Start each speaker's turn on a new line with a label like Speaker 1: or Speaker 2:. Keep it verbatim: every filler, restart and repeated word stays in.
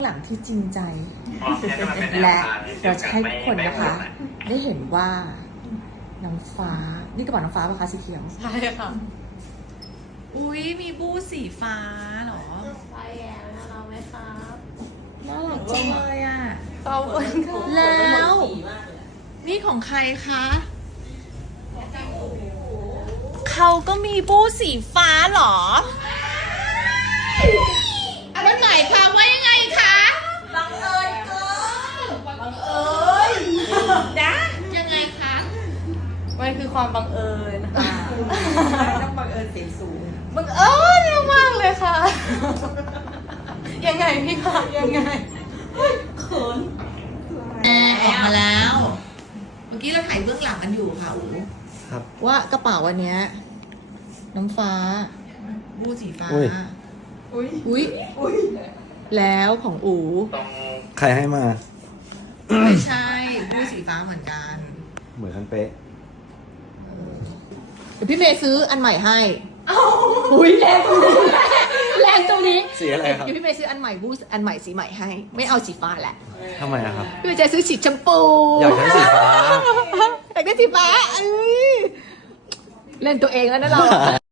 Speaker 1: หลังที่จริงใจ
Speaker 2: มองแค่มาเป็นแนว
Speaker 1: และ
Speaker 2: ทางที่
Speaker 1: เราจะให้ทุกคน
Speaker 2: ไม่
Speaker 1: นะคะ
Speaker 2: ไม่
Speaker 1: ได้เห็นว่าน้องฟ้า นี่กระเป๋าน้องฟ้าปะคะสีเขียว
Speaker 3: ใช่ค่ะ อุ๊ย มีบู้สีฟ้าเหรอ
Speaker 4: ไปแย่นะเราไหมครับ
Speaker 1: น่ารักจังเลยอ่ะ
Speaker 3: ขอบคุณค่ะ
Speaker 1: แล้ว นี่ของใครคะ
Speaker 3: เขาก็มีบู้สีฟ้าเหรอ มันหมายความว่ายังไงคะ
Speaker 4: บังเอิญเกินบังเอิญ
Speaker 3: นะยังไงคะ
Speaker 4: มันคือความบังเอิญค่ะ
Speaker 1: ต้องบังเอิญเสียงสูง
Speaker 4: บังเอิญมากเลยค่ะ ยังไงพี่คะยังไงเขิน
Speaker 3: แอร์ออกมาแล้ว เมื่อกี้เราถ่ายเบื้องหลังกันอยู่ค่ะอู๋
Speaker 5: ครับ
Speaker 1: ว่ากระเป๋าวันเนี้ยน้องฟ้า
Speaker 3: บู้สีฟ้า
Speaker 5: อุ้ย
Speaker 1: อุ๊ย แล้วของอู
Speaker 2: ตรง
Speaker 5: ใครให้มา
Speaker 3: ไม่ใช่บู้สีฟ้าเหมือนกัน
Speaker 5: เหมือนกันเป๊ะ
Speaker 1: เดี๋ยวพี่เมย์ซื้ออันใหม่ให้อุ้ยแรงตรงนี้แรงตรงนี้
Speaker 5: สีอะไรครับ
Speaker 1: เดี๋ยวพี่เมย์ซื้ออันใหม่บูสอันใหม่สีใหม่ให้ ไม่เอาสีฟ้าแหละ
Speaker 5: ทำไมอะครับ
Speaker 1: พี่เมย์จะซื้อสีชมพู
Speaker 5: อยากใช้สีฟ้า
Speaker 1: อยากได้สีฟ้าเอ้ยเล่นตัวเองแล้วนะเรา